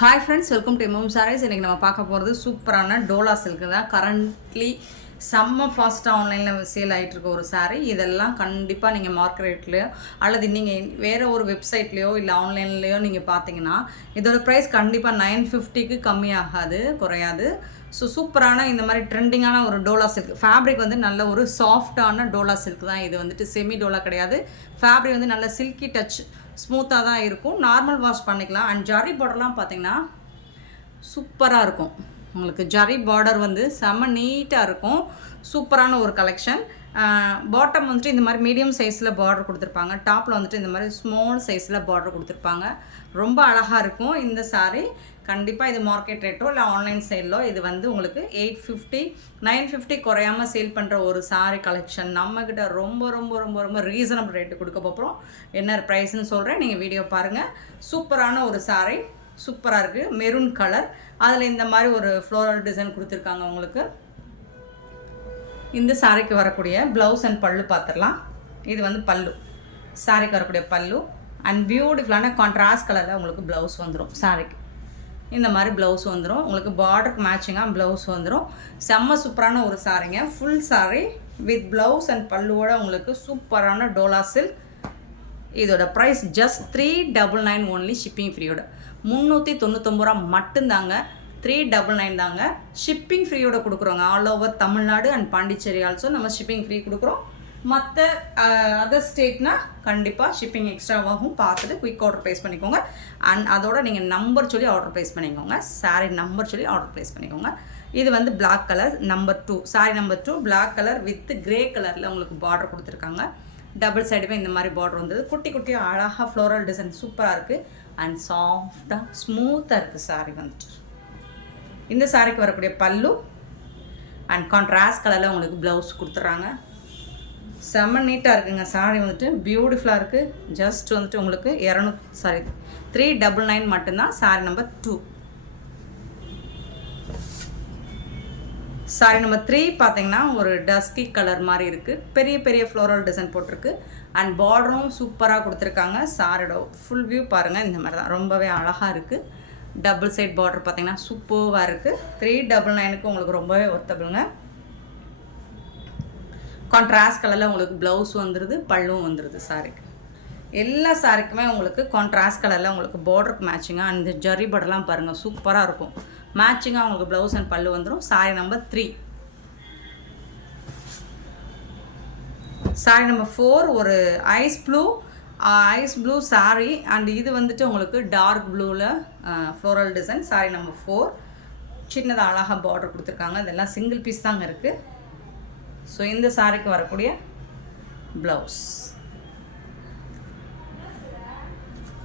Hi friends, welcome to mom sarees. இன்றைக்கி நம்ம பார்க்க போகிறது சூப்பரான டோலா சில்க்கு தான். கரண்ட்லி செம்ம ஃபாஸ்ட்டாக ஆன்லைனில் சேல் ஆகிட்டுருக்க ஒரு சாரீ. இதெல்லாம் கண்டிப்பாக நீங்கள் மார்க்கெட்லேயோ அல்லது நீங்கள் வேறு ஒரு வெப்சைட்லேயோ இல்லை ஆன்லைன்லேயோ நீங்கள் பார்த்தீங்கன்னா இதோட ப்ரைஸ் கண்டிப்பாக 950க்கு கம்மியாகாது, குறையாது. ஸோ சூப்பரான இந்த மாதிரி ட்ரெண்டிங்கான ஒரு டோலா சில்க் ஃபேப்ரிக் வந்து நல்ல ஒரு சாஃப்டான டோலா சில்க் தான். இது வந்துட்டு செமி டோலா கிடையாது. ஃபேப்ரிக் வந்து நல்ல சில்கி டச், ஸ்மூத்தாக தான் இருக்கும். நார்மல் வாஷ் பண்ணிக்கலாம். அண்ட் ஜரி பார்டர்லாம் பார்த்திங்கன்னா சூப்பராக இருக்கும். உங்களுக்கு ஜரி பார்டர் வந்து செம்ம நீட்டாக இருக்கும். சூப்பரான ஒரு கலெக்ஷன். பாட்டம் வந்துட்டு இந்த மாதிரி மீடியம் சைஸில் பார்டர் கொடுத்துருப்பாங்க. டாப்பில் வந்துட்டு இந்த மாதிரி ஸ்மால் சைஸில் பார்டர் கொடுத்துருப்பாங்க. ரொம்ப அழகாக இருக்கும் இந்த சாரீ. கண்டிப்பாக இது மார்க்கெட் ரேட்டோ இல்லை ஆன்லைன் சேலோ இது வந்து உங்களுக்கு 850 950 குறையாமல் சேல் பண்ணுற ஒரு சாரீ கலெக்ஷன். நம்மக்கிட்ட ரொம்ப ரொம்ப ரொம்ப ரொம்ப ரீசனபிள் ரேட்டு கொடுக்க போகிறோம். என்ன ப்ரைஸ்ன்னு சொல்கிறேன், நீங்கள் வீடியோ பாருங்கள். சூப்பரான ஒரு சாரீ, சூப்பராக இருக்குது. மெரூன் கலர், அதில் இந்த மாதிரி ஒரு ஃப்ளோரல் டிசைன் கொடுத்துருக்காங்க உங்களுக்கு. இந்த சாரீக்கு வரக்கூடிய ப்ளவுஸ் அண்ட் பல்லு பார்த்துடலாம். இது வந்து பல்லு, சாரீக்கு வரக்கூடிய பல்லு. அண்ட் பியூட்டிஃபுல்லான கான்ட்ராஸ்ட் கலரில் உங்களுக்கு ப்ளவுஸ் வந்துடும். சாரீக்கு இந்த மாதிரி ப்ளவுஸ் வந்துடும். உங்களுக்கு பார்டருக்கு மேட்சிங்காக ப்ளவுஸ் வந்துடும். செம்ம சூப்பரான ஒரு சாரீங்க. Full sari with blouse and பல்லுவோட உங்களுக்கு சூப்பரான டோலா சில்க். இதோட ப்ரைஸ் ஜஸ்ட் 399 ஒன்லி, ஷிப்பிங் ஃப்ரீயோட. 399 ரூபா மட்டும்தாங்க. 399 தாங்க. ஷிப்பிங் ஃப்ரீயோட கொடுக்குறோங்க. All over Tamil Nadu and Pondicherry also நம்ம ஷிப்பிங் ஃப்ரீ கொடுக்குறோம். மற்ற அதர் ஸ்டேட்னா கண்டிப்பாக ஷிப்பிங் எக்ஸ்ட்ராவாகவும் பார்த்துட்டு குயிக் ஆர்டர் ப்ளேஸ் பண்ணிக்கோங்க. அண்ட் அதோட நீங்கள் நம்பர் சொல்லி ஆர்டர் ப்ளேஸ் பண்ணிக்கோங்க. சாரீ நம்பர் சொல்லி ஆர்டர் ப்ளேஸ் பண்ணிக்கோங்க. இது வந்து black colour number 2, sari number 2 black colour with grey கலரில் உங்களுக்கு பார்டர் கொடுத்துருக்காங்க. டபுள் சைடுமே இந்த மாதிரி பார்டர் வந்தது. குட்டி குட்டியாக அழகாக ஃப்ளோரல் டிசைன் சூப்பராக இருக்குது. அண்ட் சாஃப்டாக ஸ்மூத்தாக இருக்குது சாரீ வந்துட்டு. இந்த சாரீக்கு வரக்கூடிய பல்லு அண்ட் கான்ட்ராஸ்ட் கலரில் உங்களுக்கு ப்ளவுஸ் கொடுத்துட்றாங்க. செம்ம நீட்டாக இருக்குங்க. சாரீ வந்துட்டு பியூட்டிஃபுல்லாக இருக்குது. ஜஸ்ட் வந்துட்டு உங்களுக்கு 399 மட்டும்தான். சாரீ நம்பர் 2. சாரீ நம்பர் 3 பார்த்தீங்கன்னா ஒரு டஸ்கி கலர் மாதிரி இருக்குது. பெரிய பெரிய ஃப்ளோரல் டிசைன் போட்டிருக்கு. அண்ட் பார்டரும் சூப்பராக கொடுத்துருக்காங்க. சாரியோட ஃபுல் வியூ பாருங்கள். இந்த மாதிரி தான் ரொம்பவே அழகாக இருக்குது. டபுள் சைட் பார்டர் பார்த்தீங்கன்னா சூப்பராக இருக்குது. 399க்கு உங்களுக்கு ரொம்பவே ஒர்த்தபிளுங்க. கான்ட்ராஸ்ட் கலரில் உங்களுக்கு ப்ளவுஸ் வந்துடுது, பல்லும் வந்துடுது. சாரிக்கு எல்லா சாரிக்குமே உங்களுக்கு கான்ட்ராஸ்ட் கலரில் உங்களுக்கு பார்டருக்கு மேட்சிங்காக அந்த ஜரி பார்டர்லாம் பாருங்கள் சூப்பராக இருக்கும். மேட்சிங்காக உங்களுக்கு ப்ளவுஸ் அண்ட் பல்லு வந்துடும். Sorry number 3. சாரி நம்பர் 4 ஒரு ஐஸ் ப்ளூ சாரீ. அண்ட் இது வந்துட்டு உங்களுக்கு டார்க் ப்ளூவில் ஃப்ளோரல் டிசைன். சாரி நம்பர் 4 சின்னதாக அழகாக பார்டர் கொடுத்துருக்காங்க. இதெல்லாம் சிங்கிள் பீஸ் தாங்க இருக்குது. ஸோ இந்த சாரீக்கு வரக்கூடிய ப்ளவுஸ்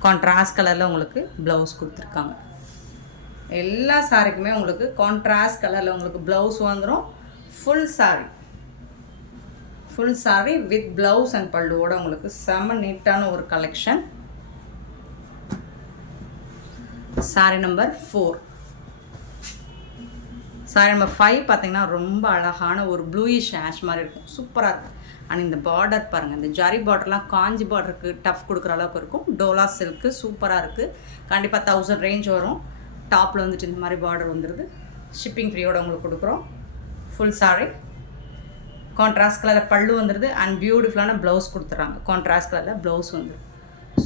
கான்ட்ராஸ்ட் கலரில் உங்களுக்கு ப்ளவுஸ் கொடுத்துருக்காங்க. எல்லா சாரீக்குமே உங்களுக்கு கான்ட்ராஸ்ட் கலரில் உங்களுக்கு ப்ளவுஸ் வந்துடும். Full sari with blouse and பல்லுவோட உங்களுக்கு செம்ம நீட்டான ஒரு collection. Sari number 4. Sari number 5 பார்த்தீங்கன்னா ரொம்ப அழகான ஒரு ப்ளூயிஷ் ஆஷ் மாதிரி இருக்கும். சூப்பராக இருக்கும். அண்ட் இந்த பார்டர் பாருங்கள், இந்த ஜரி பார்டர்லாம் காஞ்சி பார்டருக்கு டஃப் கொடுக்குற அளவுக்கு இருக்கும். டோலா சில்க்கு சூப்பராக இருக்குது. கண்டிப்பாக 1000 ரேஞ்ச் வரும். டாப்பில் வந்துட்டு இந்த மாதிரி பார்டர் வந்துடுது. ஷிப்பிங் ஃப்ரீயோட உங்களுக்கு கொடுக்குறோம். ஃபுல் சாரீ கான்ட்ராஸ்ட் கலரில் பல்லு வந்துடுது. அண்ட் பியூட்டிஃபுல்லான ப்ளவுஸ் கொடுத்துட்றாங்க. கான்ட்ராஸ்ட் கலரில் ப்ளவுஸ் வந்துடுது.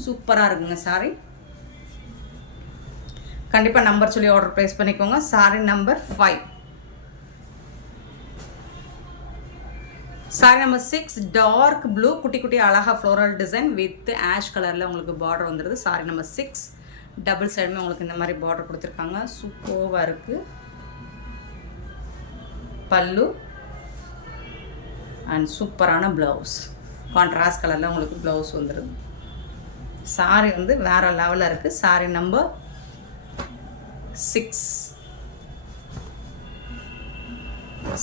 சூப்பராக இருக்குங்க சாரீ. கண்டிப்பாக நம்பர் சொல்லி ஆர்டர் ப்ளேஸ் பண்ணிக்கோங்க. Sari number 5. Sari number 6 dark blue, குட்டி குட்டி அழகாக ஃப்ளோரல் டிசைன் வித் ஆஷ் கலரில் உங்களுக்கு பார்டர் வந்துடுது. சாரீ நம்பர் 6 டபுள் சைடுமே உங்களுக்கு இந்த மாதிரி பார்டர் கொடுத்துருக்காங்க. சூப்பராக இருக்குது. பல்லு அண்ட் சூப்பரான ப்ளவுஸ் கான்ட்ராஸ்ட் கலரில் உங்களுக்கு ப்ளவுஸ் வந்துடுது. சாரீ வந்து வேறு லெவலில் இருக்குது. சாரீ நம்பர் 6.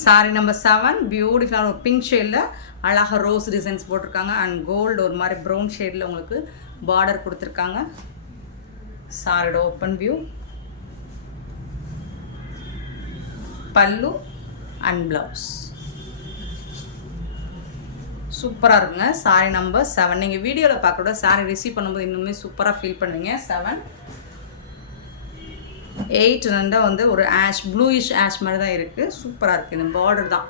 சாரீ நம்பர் 7 பியூட்டிஃபுல்லான ஒரு பிங்க் ஷேடில் அழகாக ரோஸ் டிசைன்ஸ் போட்டிருக்காங்க. அண்ட் கோல்டு ஒரு மாதிரி ப்ரௌன் ஷேடில் உங்களுக்கு பார்டர் கொடுத்துருக்காங்க. சாரியோட ஓப்பன் வியூ, பல்லு அண்ட் ப்ளவுஸ் சூப்பராக இருக்குங்க. சாரீ நம்பர் 7. நீங்கள் வீடியோவில் பார்க்குறத சாரீ ரிசீவ் பண்ணும்போது இன்னுமே சூப்பராக ஃபீல் பண்ணுவீங்க. 7 8 ரெண்டாக வந்து ஒரு ஆஷ் ப்ளூயிஷ் ஆஷ் மாதிரி தான் இருக்குது. சூப்பராக இருக்குது. இந்த பார்டர் தான்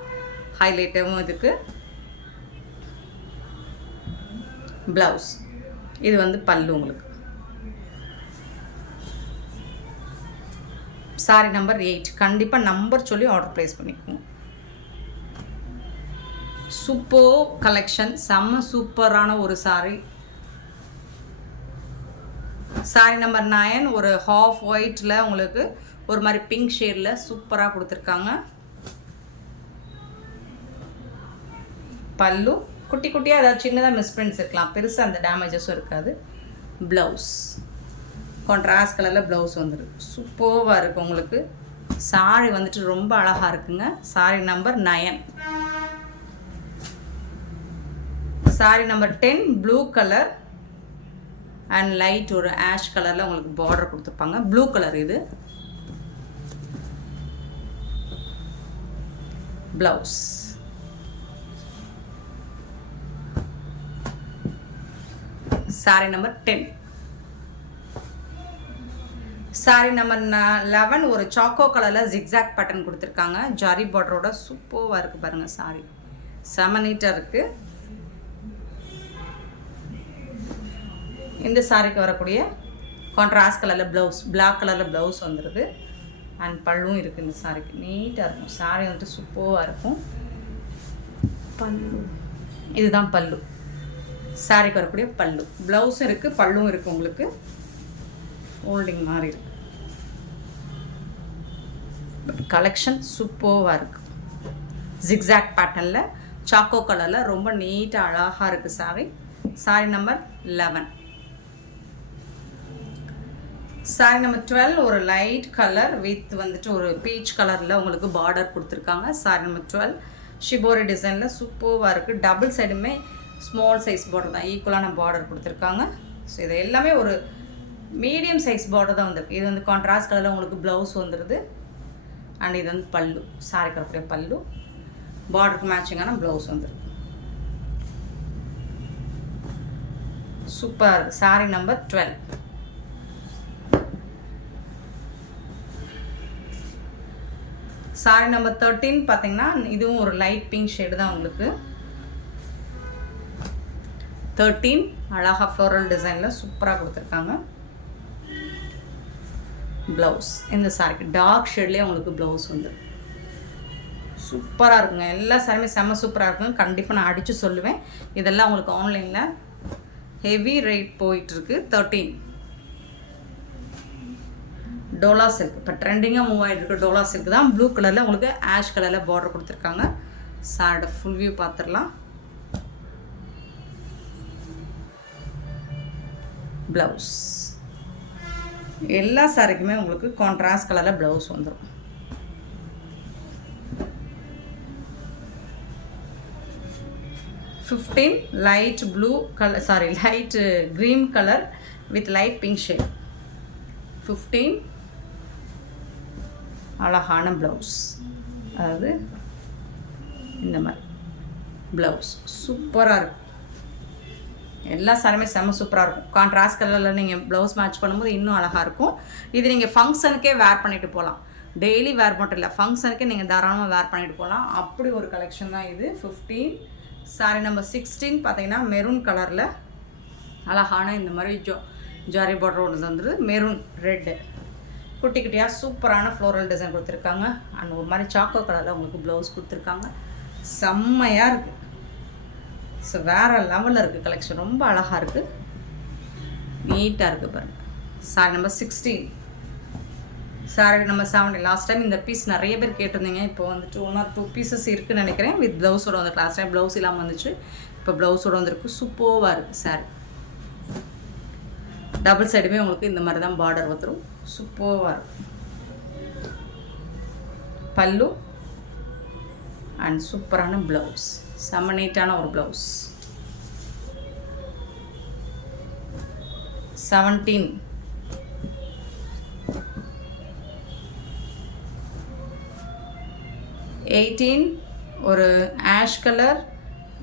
ஹைலைட்டாகவும் இதுக்கு. ப்ளவுஸ் இது வந்து பல்லு உங்களுக்கு. Sorry number 8. கண்டிப்பாக நம்பர் சொல்லி ஆர்டர் ப்ளேஸ் பண்ணிக்கோங்க. சூப்பர் கலெக்ஷன், செம்ம சூப்பரான ஒரு சாரி. சாரி நம்பர் 9 ஒரு ஹாஃப் ஒயிட்டில் உங்களுக்கு ஒரு மாதிரி பிங்க் ஷேடில் சூப்பராக கொடுத்துருக்காங்க. பல்லு குட்டி குட்டியாக ஏதாவது சின்னதாக மிஸ்பிரிண்ட்ஸ் இருக்கலாம், பெருசாக அந்த டேமேஜஸும் இருக்காது. ப்ளவுஸ் கான்ட்ராஸ்ட் கலரில் ப்ளவுஸ் வந்துருக்கு. சூப்பராக இருக்குது உங்களுக்கு. சாரி வந்துட்டு ரொம்ப அழகாக இருக்குங்க. Sorry number 9. Sorry number 10 blue colour and light ஒரு ஆஷ் கலரில் உங்களுக்கு பார்டர் கொடுத்துருப்பாங்க. ப்ளூ கலர் இது. Blouse sorry number 10. Sorry number 11 ஒரு சாக்கோ கலரில் ஜிக்ஸாக் பேட்டர்ன் கொடுத்துருக்காங்க. ஜாரி பார்டரோட சூப்பராக இருக்குது பாருங்கள். சாரி செம நீட்டாக இருக்குது. இந்த சாரிக்கு வரக்கூடிய கான்ட்ராஸ்ட் கலரில் ப்ளவுஸ், பிளாக் கலரில் ப்ளவுஸ் வந்துடுது. அண்ட் பல்லும் இருக்குது இந்த சாரிக்கு. நீட்டாக இருக்கும். சாரி வந்துட்டு சூப்பராக இருக்கும். பல்லு இதுதான் பல்லு. சாரிக்கு வரக்கூடிய பல்லு. ப்ளவுஸும் இருக்குது, பல்லும் இருக்குது உங்களுக்கு. ஃபோல்டிங் மாதிரி இருக்குது. பட் கலெக்ஷன் சூப்பராக இருக்குது. ஜிக்ஸாக் பேட்டர்னில் சாக்கோ கலரில் ரொம்ப நீட்டாக அழகாக இருக்குது sorry. Sorry number 11. Sorry number 12 ஒரு லைட் கலர் வித் வந்துட்டு ஒரு பீச் கலரில் உங்களுக்கு பார்டர் கொடுத்துருக்காங்க. சாரி நம்பர் 12 ஷிபோரி டிசைனில் சூப்பராக இருக்குது. டபுள் சைடுமே ஸ்மால் சைஸ் பார்டர் தான், ஈக்குவலான பார்டர் கொடுத்துருக்காங்க. ஸோ இது எல்லாமே ஒரு மீடியம் சைஸ் பார்டர் தான் வந்திருக்கு. இது வந்து கான்ட்ராஸ்ட் கலரில் உங்களுக்கு ப்ளவுஸ் வந்துடுது. அண்ட் இது வந்து பல்லு, சாரிக்கு வரக்கூடிய பல்லு. பார்டருக்கு மேட்சிங்கான ப்ளவுஸ் வந்துடுது. சூப்பராக இருக்குது. Sorry number 12. சாரி நம்பர் 13 பார்த்தீங்கன்னா இதுவும் ஒரு லைட் பிங்க் ஷேடு தான் உங்களுக்கு. 13 அழகாக ஃப்ளோரல் டிசைனில் சூப்பராக கொடுத்துருக்காங்க. ப்ளவுஸ் இந்த சாரிக்கு டார்க் ஷேட்லேயே உங்களுக்கு ப்ளவுஸ் வந்து சூப்பராக இருக்குங்க. எல்லா சாரியுமே செம்ம சூப்பராக இருக்குங்க. கண்டிப்பாக நான் அடித்து சொல்லுவேன். இதெல்லாம் உங்களுக்கு ஆன்லைனில் ஹெவி ரேட் போயிட்டுருக்கு. 13 டோலா சில்க் இப்போ ட்ரெண்டிங்காக மூவ் ஆகிட்டு இருக்கு. டோலா சில்க் தான். ப்ளூ கலரில் உங்களுக்கு ஆஷ் கலரில் பார்டர் கொடுத்துருக்காங்க. சாரோட ஃபுல் வியூ பார்த்துடலாம். ப்ளவுஸ் எல்லா சாரிக்குமே உங்களுக்கு கான்ட்ராஸ்ட் கலரில் ப்ளவுஸ் வந்துடும். Light blue colour, sorry light green colour with light pink shade. 15 அழகான ப்ளவுஸ், அதாவது இந்த மாதிரி ப்ளவுஸ் சூப்பராக இருக்கும். எல்லா சாரியுமே செம்ம சூப்பராக இருக்கும். கான்ட்ராஸ்ட் கலரில் நீங்கள் ப்ளவுஸ் மேட்ச் பண்ணும்போது இன்னும் அழகாக இருக்கும். இது நீங்கள் ஃபங்க்ஷனுக்கே வேர் பண்ணிட்டு போகலாம். டெய்லி வேர் மட்டும் இல்லை, ஃபங்க்ஷனுக்கே நீங்கள் தாராளமாக வேர் பண்ணிட்டு போகலாம். அப்படி ஒரு கலெக்ஷன் தான் இது. 15 சாரி நம்பர் 16 பார்த்தீங்கன்னா மெரூன் கலரில் அழகான இந்த மாதிரி ஜாரி பார்டர் ஒன்று வந்துடுது. மெரூன் ரெட்டு குட்டி குட்டியாக சூப்பரான ஃப்ளோரல் டிசைன் கொடுத்துருக்காங்க. அண்ட் ஒரு மாதிரி சாக்கோ கலரில் உங்களுக்கு ப்ளவுஸ் கொடுத்துருக்காங்க. செம்மையாக இருக்குது. ஸோ வேறு லெவலில் இருக்குது கலெக்ஷன். ரொம்ப அழகாக இருக்குது, நீட்டாக இருக்குது பாருங்கள். Sorry number 16. Sorry number 17. Last time இந்த பீஸ் நிறைய பேர் கேட்டிருந்தீங்க. இப்போ வந்துட்டு 1 or 2 பீசஸ் இருக்குதுன்னு நினைக்கிறேன். வித் ப்ளவுஸோட வந்து லாஸ்ட் டைம் ப்ளவுஸ் இல்லாமல் வந்துச்சு, இப்போ ப்ளவுஸோட வந்துருக்கு. சூப்பராக இருக்குது சாரி. டபுள் சைடுமே உங்களுக்கு இந்த மாதிரி தான் பார்டர் வந்துடும். சூப்பராக இருக்கும். பல்லு அண்ட் சூப்பரான ப்ளவுஸ், செம்ம நீட்டான ஒரு ப்ளவுஸ். 17 18 ஒரு ash colour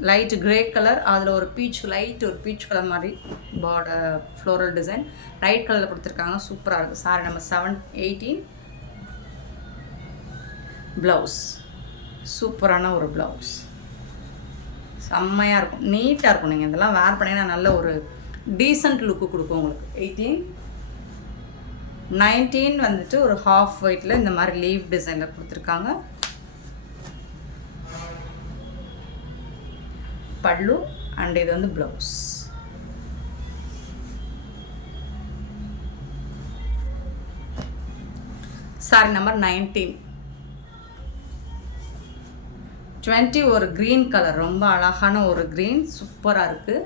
light grey colour, அதில் ஒரு பீச் ஒரு பீச் கலர் மாதிரி ஃப்ளோரல் டிசைன் லைட் கலரில் கொடுத்துருக்காங்க. சூப்பராக இருக்குது. Sorry number 718 blouse. சூப்பரான ஒரு ப்ளவுஸ், செம்மையாக இருக்கும், நீட்டாக இருக்கும். நீங்கள் இதெல்லாம் வேர் பண்ணிங்கன்னா நல்ல ஒரு டீசெண்ட் லுக்கு கொடுக்கும் உங்களுக்கு. 18 19 வந்துட்டு ஒரு ஹாஃப் ஒயிட்டில் இந்த மாதிரி லீவ் டிசைனில் கொடுத்துருக்காங்க. பல்லு அண்ட் இது வந்து ப்ளவுஸ். சாரி நம்பர் 19 ஒரு க்ரீன் கலர், ரொம்ப அழகான ஒரு க்ரீன், சூப்பராக இருக்குது.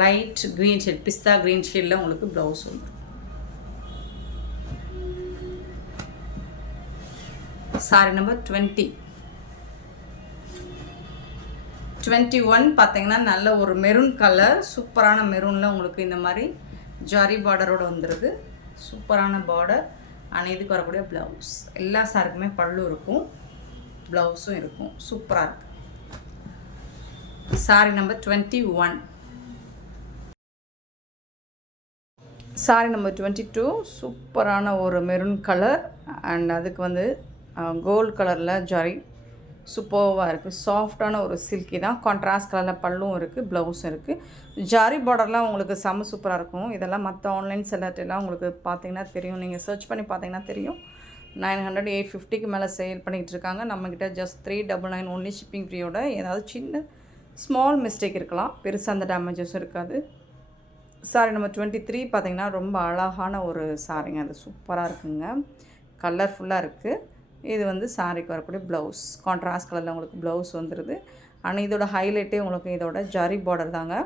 லைட் க்ரீன் ஷேட், பிஸ்தா க்ரீன் ஷேடில் உங்களுக்கு ப்ளவுஸ் வந்துடும். சாரி நம்பர் 21 பார்த்தீங்கன்னா நல்ல ஒரு மெரூன் கலர், சூப்பரான மெரூனில் உங்களுக்கு இந்த மாதிரி ஜரி பார்டரோடு வந்துடுது. சூப்பரான பார்டர். ஆனால் இதுக்கு வரக்கூடிய ப்ளவுஸ். எல்லா சாருக்குமே பல்லு இருக்கும், ப்ளவுஸும் இருக்கும். சூப்பராக இருக்குது. Sorry number 21. சாரி நம்பர் 22 சூப்பரான ஒரு மெரூன் கலர் அண்ட் அதுக்கு வந்து கோல்டு கலரில் ஜரி சூப்பராக இருக்குது. சாஃப்டான ஒரு சில்கி தான். கான்ட்ராஸ்ட் கலரில் பல்லும் இருக்குது, ப்ளவுஸும் இருக்குது. ஜரி பார்டர்லாம் உங்களுக்கு செம்ம சூப்பராக இருக்கும். இதெல்லாம் மற்ற ஆன்லைன் செல்லர்ட்டெல்லாம் உங்களுக்கு பார்த்தீங்கன்னா தெரியும், நீங்கள் சர்ச் பண்ணி பார்த்தீங்கன்னா தெரியும். 900 850க்கு மேலே சேல் பண்ணிகிட்டு இருக்காங்க. நம்மக்கிட்ட ஜஸ்ட் 399 ஒன்லி ஷிப்பிங் ஃப்ரீயோட. ஏதாவது சின்ன ஸ்மால் மிஸ்டேக் இருக்கலாம், பெருசாக அந்த டேமேஜஸும் இருக்காது. சாரி நம்பர் 23 பார்த்தீங்கன்னா ரொம்ப அழகான ஒரு சாரிங்க, அது சூப்பராக இருக்குங்க, கலர்ஃபுல்லாக இருக்குது. இது வந்து சாரிக்கு வரக்கூடிய ப்ளவுஸ், கான்ட்ராஸ்ட் கலரில் உங்களுக்கு ப்ளவுஸ் வந்துடுது. ஆனால் இதோட ஹைலைட்டே உங்களுக்கு இதோட ஜரி பார்டர் தாங்க.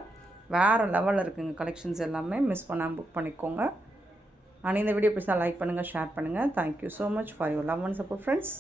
வேறு லெவலில் இருக்குங்க கலெக்ஷன்ஸ் எல்லாமே. மிஸ் பண்ணாமல் புக் பண்ணிக்கோங்க. ஆனால் இந்த வீடியோ பிடிச்சா லைக் பண்ணுங்கள், ஷேர் பண்ணுங்கள். Thank you so much for your love and support friends.